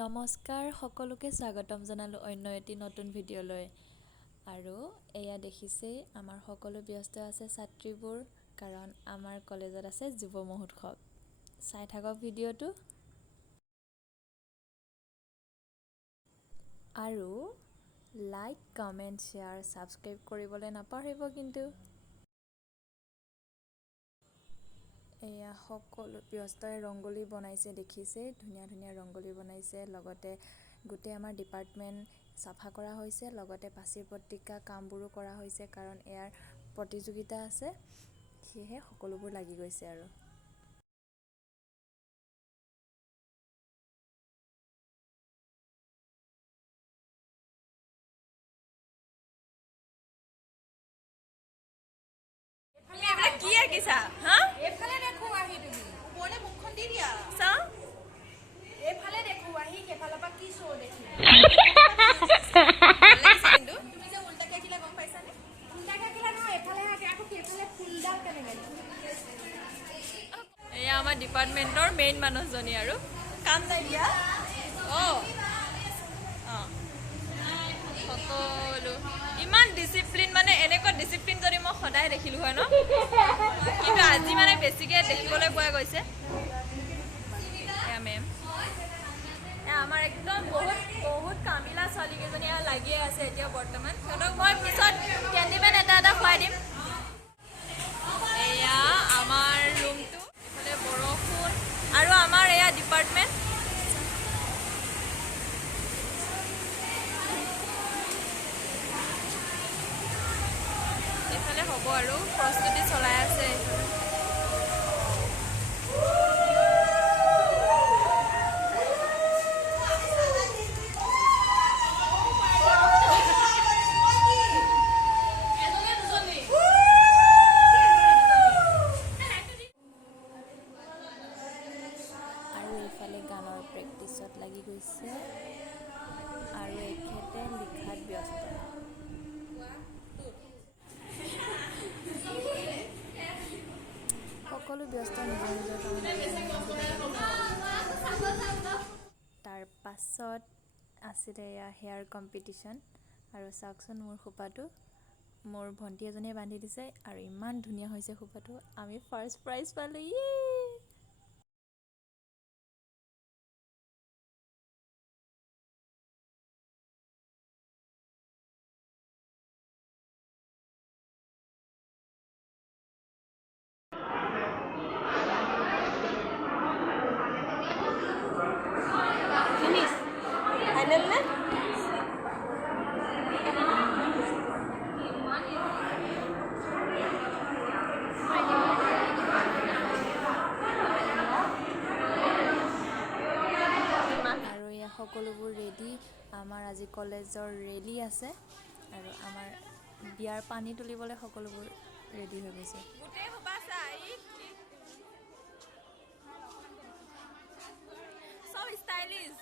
নমস্কাৰ সকলোকে স্বাগতম জনালোঁ অন্য এটি নতুন ভিডিঅ'লৈ। আৰু এয়া দেখিছেই আমাৰ সকলো ব্যস্ত আছে ছাত্ৰীবোৰ, কাৰণ আমাৰ কলেজত আছে যুৱ মহোৎসৱ। চাই থাকক ভিডিঅ'টো। আৰু লাইক, কমেণ্ট, শ্বেয়াৰ, ছাবস্ক্ৰাইব কৰিবলৈ নাপাহৰিব কিন্তু। এয়া সকলো ব্যস্তই ৰংগলী বনাইছে দেখিছে, ধুনীয়া ধুনীয়া ৰংগলী বনাইছে। লগতে গোটেই আমাৰ ডিপাৰ্টমেণ্ট চাফা কৰা হৈছে, লগতে পাচিৰ পত্ৰিকা কামবোৰো কৰা হৈছে, কাৰণ ইয়াৰ প্ৰতিযোগিতা আছে, সেয়েহে সকলোবোৰ লাগি গৈছে। আৰু কি আঁকিছা? হা? এইফালে দেখো আহি তুমি ওপৰলে মুখখন দি দিয়া চাও এইফালে দেখো আহি কেফালৰ পৰা কি শ্ব' দেখি কিন্তু তুমি যে উল্টাকে আঁকিলা গম পাইছানে? উল্টাকে আঁকিলা নহয়, এইফালে আঁকে আকৌ সেইফালে ফুলডাল কেনেকৈ এয়া আমাৰ ডিপাৰ্টমেণ্টৰ মেইন মানুহজনী আৰু কাম নাই দিয়া। সকলো ইমান ডিচিপ্লিন, মানে এনেকুৱা ডিচিপ্লিন যদি মই সদায় দেখিলোঁ হয় ন, কিন্তু আজি মানে বেছিকৈ দেখিবলৈ পোৱা গৈছে। এয়া মেম, আমাৰ একদম বহুত কামিলা ছোৱালীকেইজনী লাগিয়ে আছে এতিয়া বৰ্তমান। সিহঁতক মই পিছত কেণ্ডিমেন এটা খুৱাই দিম। এয়া আমাৰ ৰুমটো, এইফালে বৰষুণ, আৰু আমাৰ এয়া ডিপাৰ্টমেণ্ট। এইফালে হ'ব আৰু প্ৰস্তুতি চলাই আছে। আৰু এইফালে গানৰ প্ৰেক্টিছত লাগি গৈছে, আৰু এখেতে লিখাত ব্যস্ত। সকলো ব্যস্ত নিজৰ নিজৰ কামত। তাৰ পাছত আছিলে এয়া হেয়াৰ কম্পিটিশ্যন, আৰু চাওকচোন মোৰ খোপাটো মোৰ ভণ্টি এজনীয়ে বান্ধি দিছে, আৰু ইমান ধুনীয়া হৈছে খোপাটো। আমি ফাৰ্ষ্ট প্ৰাইজ পালোঁ, ইয়ে! ফাইনেল নে? আৰু এয়া সকলোবোৰ ৰেডি। আমাৰ আজি কলেজৰ ৰেলী আছে, আৰু আমাৰ বিয়াৰ পানী তুলিবলৈ সকলোবোৰ ৰেডি হৈ গৈছে। গোটেই সোপা চাই চব ষ্টাইলিছ।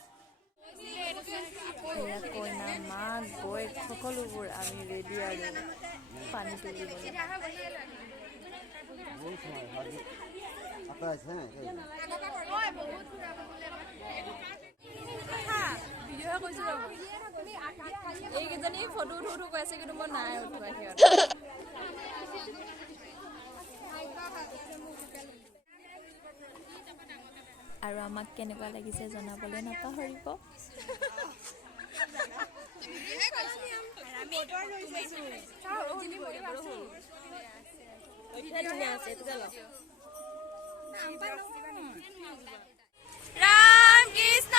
এয়া কইনা, মাক, বৌক সকলোবোৰ আমি ৰেডি আৰু পানী তুলিবলৈ। এইকেইজনী ফটো উঠো কৈ আছে, কিন্তু মই নাই উঠোৱা সিহঁত। আৰু আমাক কেনেকুৱা লাগিছে জনাবলৈ নাপাহৰিব। ৰাম কৃষ্ণ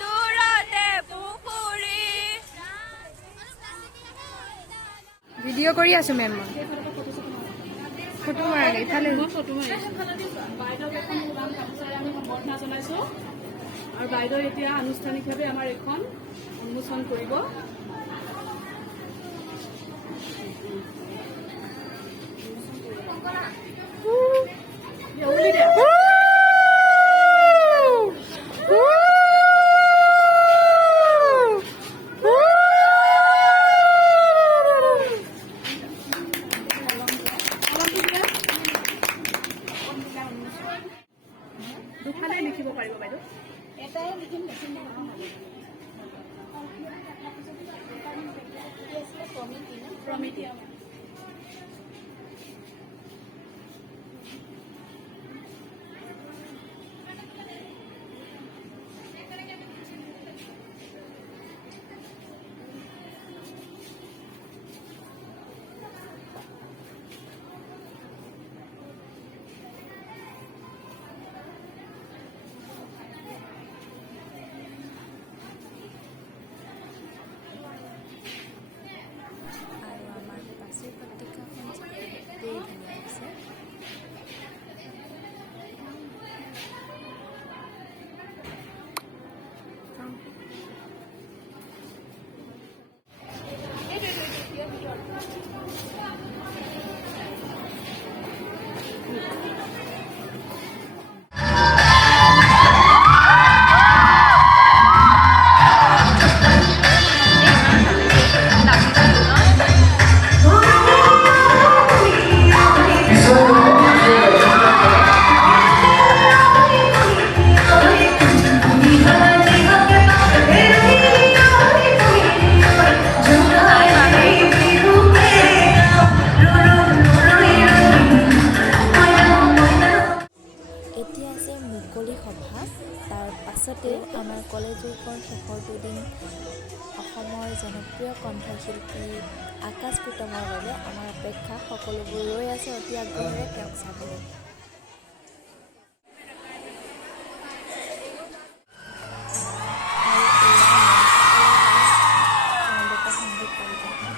দূৰতে পুখুৰী। ভিডিঅ' কৰি আছো মেম, মই ফটো মাৰা ইফালে ফটো মাৰিছোঁ। বাইদেউক এখন ওলাম গামোচাৰে আমি সম্বৰ্ধনা জনাইছোঁ, আৰু বাইদেউ এতিয়া আনুষ্ঠানিকভাৱে আমাৰ এইখন উন্মোচন কৰিব। দুফালে লিখিব পাৰিব বাইদেউ। এটাই লিখিম প্ৰমিতি। আৰু আমাৰ পাচিৰ পত্ৰিকাখন বহুতেই ধুনীয়া হৈছে। এতিয়া আছে মুকলি সভা। তাৰ পাছতে আমাৰ কলেজৰ শেষৰ দুদিন অসমৰ জনপ্ৰিয় কণ্ঠশিল্পী আকাশ প্ৰীতমৰ বাবে আমাৰ অপেক্ষা। সকলোবোৰ ৰৈ আছে অতি আগ্ৰহেৰে তেওঁক চাবলৈ। সমবেত সংগীত পৰিৱেশন।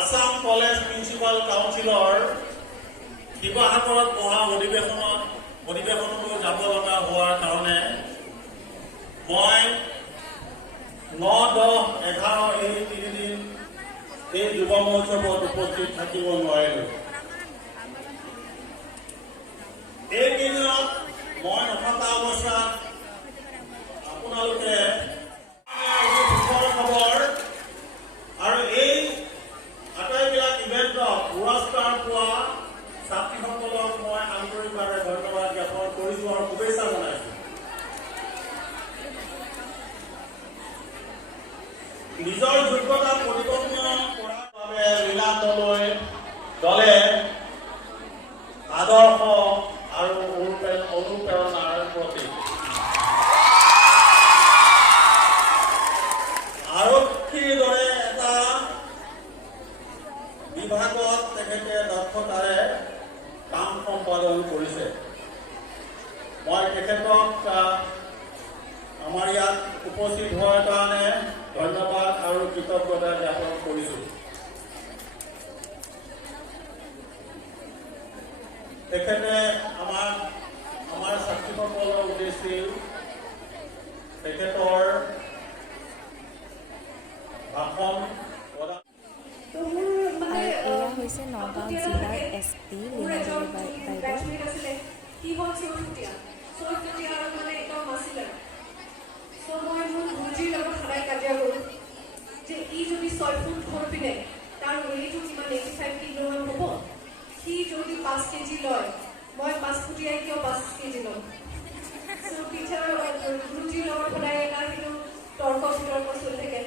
আসাম কলেজ প্ৰিন্সিপাল কাউন্সিলৰ শিৱসাগৰত পঢ়া অধিৱেশনলৈ যাব লগা হোৱাৰ কাৰণে মই 9, 10, 11 এই 3 দিন এই যুৱ মহোৎসৱত উপস্থিত থাকিব নোৱাৰিলোঁ। এই দিনত মই নথকা অৱস্থাত আপোনালোকে খবৰ আৰু এই আটাইবিলাক ইভেণ্টত পুৰস্কাৰ পোৱা ছাত্ৰীসকলক মই আন্তৰিকভাৱে ধন্যবাদ জ্ঞাপন কৰিছোঁ আৰু শুভেচ্ছা জনাইছোঁ। নিজৰ যোগ্যতা প্ৰতিপন্ন কৰাৰ বাবে লীলালৈ দলে আদৰ্শ আৰু অনুপ্ৰেৰণাৰ প্ৰতীক। আৰক্ষীৰ দৰে এটা বিভাগত তেখেতে দক্ষতাৰে কাম সম্পাদন কৰিছে। মই তেখেতক আমাৰ ইয়াত উপস্থিত হোৱাৰ কাৰণে ধন্যবাদ আৰু কৃতজ্ঞতা জ্ঞাপন কৰিছোঁ। তেখেতে আমাৰ ছাত্ৰীসকলৰ উদ্দেশ্যে তেখেতৰ ভাষণ আৰু এয়া হৈছে নগাঁও জিলাৰ SP লীনাদেৱী বাইদেউ। চ' তেতিয়া মানে একদম আছিলে চ' মই মোৰ গুৰুজীৰ লগত সদায় কাজিয়া কৰোঁ যে ই যদি 6 ফুট হৈ পিনে তাৰ ৱেইটো কিমান 85 কিলোগ্ৰাম হ'ব সি যদি 5 কেজি লয় মই 5 ফুটিয়াই কিয় 5 কেজি ল'ম চ' টিচাৰৰ গুৰুজীৰ লগত সদায় এটা সেইটো তৰ্ক বিতৰ্ক চলি থাকে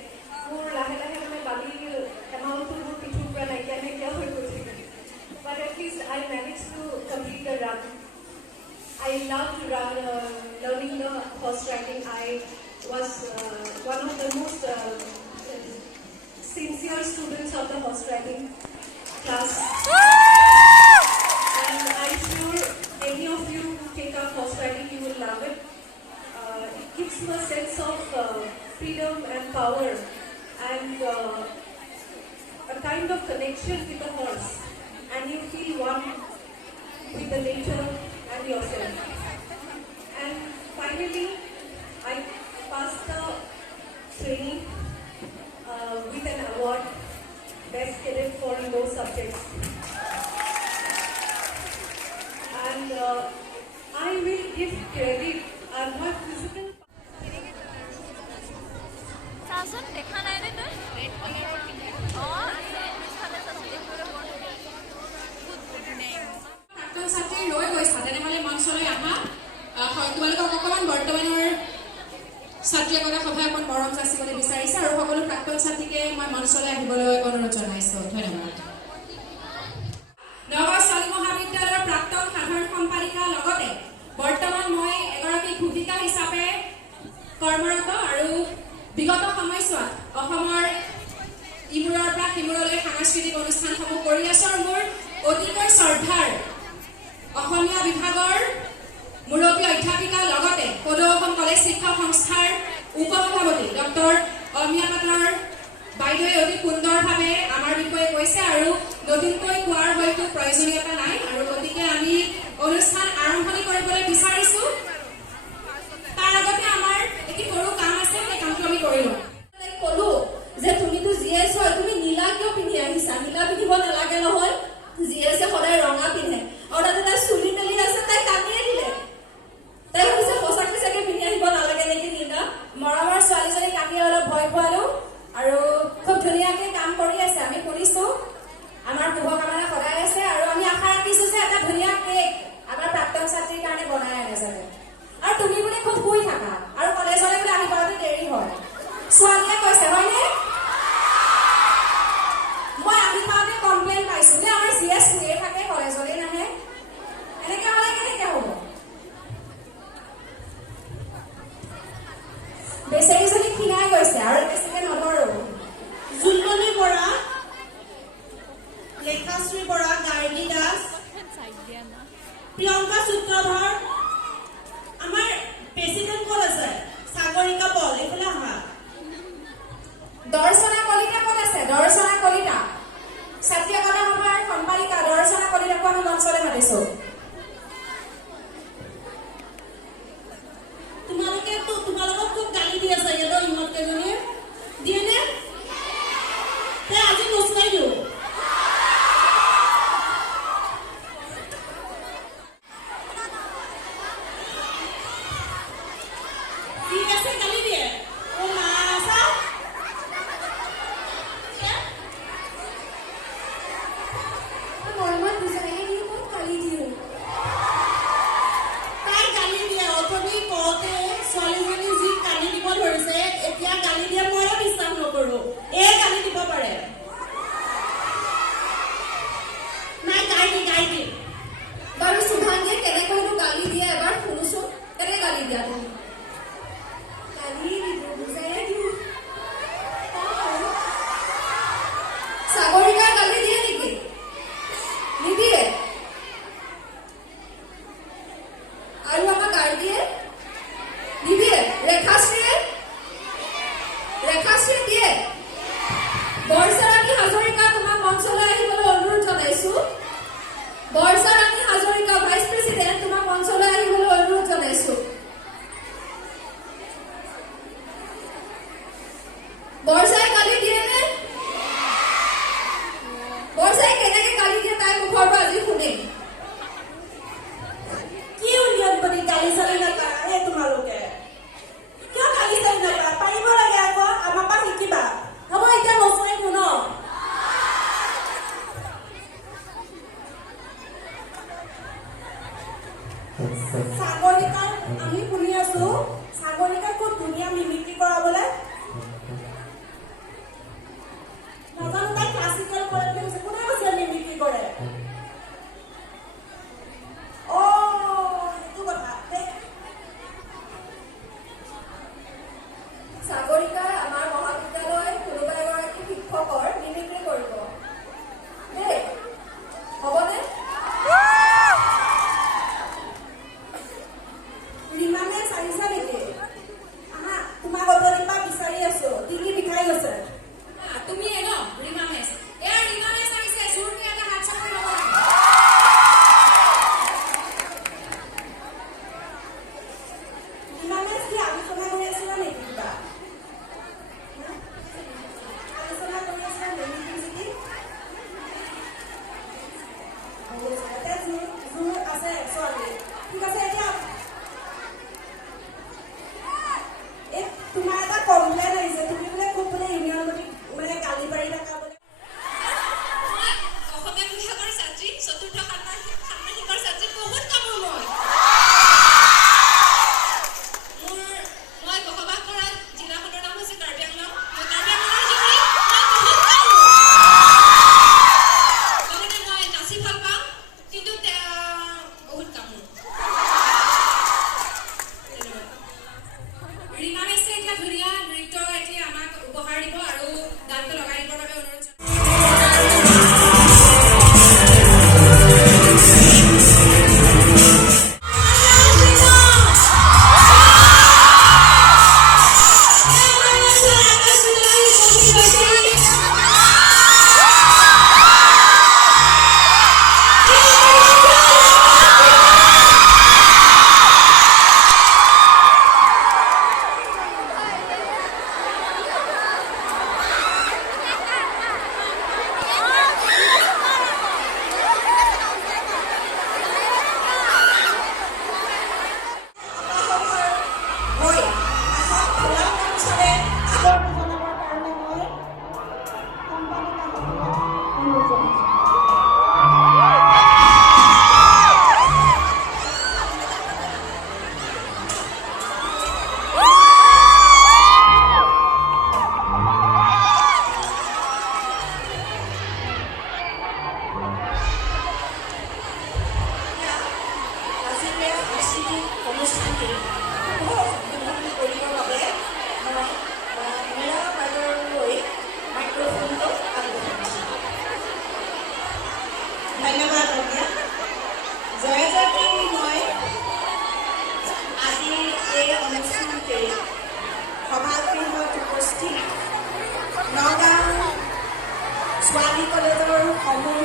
মোৰ লাহে লাহে মানে বালিৰ এমাউণ্টটো মোৰ পিঠুৰ পৰা নাইকিয়া হৈ গৈ থাকে but at least I managed to complete the run. I loved learning the horse riding. I was one of the most sincere students of the horse riding class. And I'm sure any of you who take up horse riding, you will love it. It gives you a sense of freedom and power and a kind of connection with the horse. And you feel one with the nature and yourself. And finally, I passed the training with an award, Best Cadet for Low Subjects. And I will give credit and my physical. চাচোন দেখা নাই নে তই অঁ পিছফালে চাচোন দেখিবলৈ বৰ প্ৰাক্তন ছাত্ৰী ৰৈ গৈছা তেনেহ'লে মঞ্চলৈ আহা তোমালোকক অকণমান বৰ্তমানৰ ছাত্ৰী একতা সভাই অকণ মৰম যাচিবলৈ বিচাৰিছে আৰু সকলো প্ৰাক্তন ছাত্ৰীকে মই মঞ্চলৈ আহিবলৈ অনুৰোধ জনাইছোঁ ধন্যবাদ নগাঁও ছোৱালী মহাবিদ্যালয়ৰ প্ৰাক্তন সাধাৰণ সম্পাদিকা লগতে বৰ্তমান মই এগৰাকী ঘোষিকা হিচাপে কৰ্মৰত আৰু বিগত সময়ছোৱাত অসমৰ ইমূৰৰ পৰা সিমূৰলৈ সাংস্কৃতিক অনুষ্ঠানসমূহ কৰি আছোঁ আৰু মোৰ অতিকৈ শ্ৰদ্ধাৰ অসমীয়া বিভাগৰ মুৰব্বী অধ্যাপিকা লগতে সদৌ অসম কলেজ শিক্ষা সংস্থাৰ উপসভাপতি ডক্টৰ অমিয়া পাটনাৰ বাইদেৱে অতি সুন্দৰভাৱে আমাৰ বিষয়ে কৈছে আৰু নতুনকৈ কোৱাৰ হয়তো প্ৰয়োজনীয়তা নাই আৰু গতিকে আমি অনুষ্ঠান আৰম্ভণি কৰিবলৈ বিচাৰিছোঁ তাৰ আগতে আমাৰ এটি সৰু কাম আছে সেই কামটো আমি কৰি লওঁ ক'লো যে তুমিতো জিএছ হয় তুমি নীলা কিয় পিন্ধি আহিছা নীলা পিন্ধিব নালাগে নহয় জিএছে সদায় ৰঙা পিন্ধে আৰু তাতে তাই চুলি মেলি আছে তাই কান্দিয়ে দিলে তাই ভাবিছে সঁচাকৈ চাগে পিন্ধি আহিব নালাগে নেকি নীলা মৰমৰ ছোৱালীজনী কান্দি অলপ ভয় খোৱালো আৰু খুব ধুনীয়াকৈ কাম কৰি আছে আমি শুনিছোঁ আমাৰ শুভকামনা সদায় আছে আৰু আমি আশা ৰাখিছোঁ যে এটা ধুনীয়া কেক আমাৰ প্ৰাক্তন ছাত্ৰীৰ কাৰণে বনাই আনে যাতে আৰু তুমি বোলে খুব শুই থাকা আৰু কলেজলৈ বোলে আহি পাওঁতে দেৰি হয় ছোৱালীয়ে কৈছে হয়নে মই আহি পাওঁতে কমপ্লেইন পাইছোঁ যে আমাৰ জিএছ শুয়ে থাকে কলেজলৈ নাহে এনেকৈ হ'লে কেনেকৈ হ'ব বেচেৰীজনী ক্ষীণাই গৈছে আৰু বেছিকৈ নধৰো জুলমণি বৰা লেখাশ্ৰী বৰা গাৰ্গী দাস প্ৰিয়ংকা সূত্ৰধৰ আমাৰ প্ৰেচিডেণ্ট ক'ত আছে সাগৰিকা পল এইফালে আহা দৰ্শনা কলিতা ক'ত আছে দৰ্শনা কলিতা ছাত্ৰী একতা সভাৰ সম্পাদিকা দৰ্শনা কলিতাকো আমি মঞ্চলৈ মাতিছোঁ তোমালোকক খুব গালি দি আছে ইয়াত ইহঁত কেইজনীয়ে দিয়েনে আজি নচুৱাই দিওঁ বাৰু সুধাংগে কেনেকৈনো গালি দিয়ে এবাৰ শুনোচোন কেনে গালি দিয়া তুমি গালি দিব বুজাই দিওঁ সাগৰিকাৰ গালি দিয়ে নেকি নিদিয়ে আৰু আমাক গালি দিয়ে নিদিয়ে ৰেখাশ্ৰীয়ে দিয়ে বৰ্ষাৰাণী হাজৰিকা তোমাক মঞ্চলৈ আহিবলৈ অনুৰোধ জনাইছোঁ বৰ্ষাৰাণী হাজৰিকা ভাইচ প্ৰেচিডেণ্ট তোমাক মঞ্চলৈ আহিবলৈ অনুৰোধ জনাইছোঁ সাগৰিকাৰ আমি শুনি আছো সাগৰিকাৰ খুব ধুনীয়া মিমিক্ৰি কৰাবলৈ নাজানো তাই ক্লাছিকেল কৰে বুলি কৈছে কোনে কৈছে মিমিক্ৰি কৰে সেইটো কথা সাগৰিকাৰ আমাৰ মহাবিদ্যালয় কোনোবা এগৰাকী শিক্ষকৰ মিমিক্ৰি কৰিব দেই হ'বনে ৰিমানে চাইছা নেকি আহা তোমাক অতৰি পৰা বিচাৰি আছো ডিঙি বিষাই গৈছে তুমি ন ৰিমামেশ এয়া ৰিমামেশ আহিছে চুৰকে এটা হাত চাপৰি ল'ব লাগে ৰিমানে কি আলোচনা কৰি আছিলা নেকি কিবা আলোচনা কৰি আছিলা নেকি নেকি এতিয়া জোৰ আছে ছোৱালী ঠিক আছে এতিয়া তোমাৰ এটা কমপ্লেইন আহিছে তুমি বোলে খুব বোলে ইউনিয়ন মানে গালি পাৰি থকা বোলে অসমীয়া বিভাগৰ ছাত্ৰী চতুৰ্থ ষান্মাসিকৰ ছাত্ৰী বহুত কামোৰ মই বসবাস কৰা জিলাখনৰ নাম হৈছে কাৰ্বি আংলং মই কাৰ্বি আংলঙৰ জীয়ৰী মই বহুত কামোৰ লগতে মই নাচি ভাল পাওঁ কিন্তু বহুত কামোৰ ৰিমামেশে এতিয়া ধুনীয়া নৃত্য এতিয়া আমাক উপহাৰ দিব আৰু গানটো লগাই দিবৰ বাবে অনুৰোধ জনাইছোঁ ধন্যবাদ ৰবীয়া জয়জয়ন্তী মই আজি এই অনুষ্ঠানটি সভাগৃহত উপস্থিত নগাঁও ছোৱালী কলেজৰ সমূহ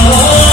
Oh,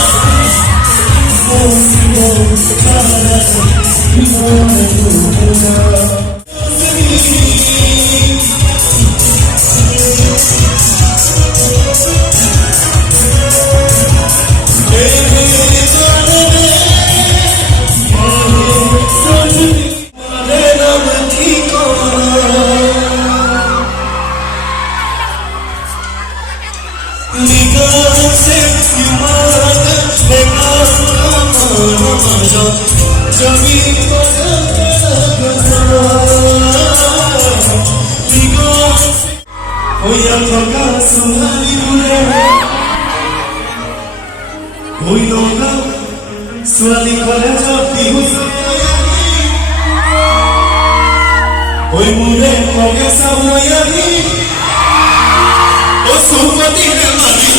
ছোৱালী কলেজত বিহু ঐ মোৰে কগে চাবলৈ আহি অ সুমতিৰে মাতি